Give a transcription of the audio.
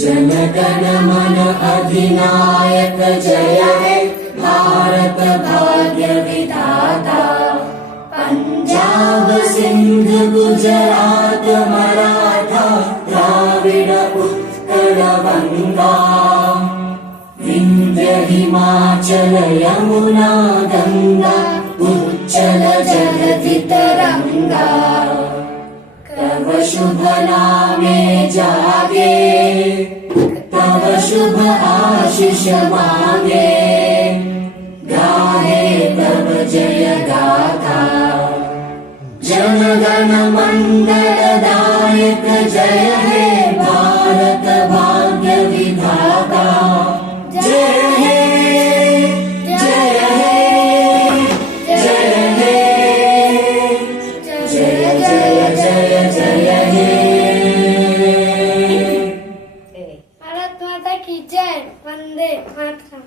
जन गण मन अधिनायक जय हे भारत भाग्य विधाता। पंजाब सिंध गुजरात मराठा द्राविड उत्कल गंगा। विंध्य हिमाचल यमुना गंगा उच्चल जलधि तरंगा। तव शुभ नामे जागे तव शुभ आशीष मांगे। गाहे तव जय गाथा जन गण मंगल दायक जय हे भारत भाग्य विधाता। जय हे जय हे जय हे जय जय जय जय हे। भारत माता की जय। वंदे मातरम।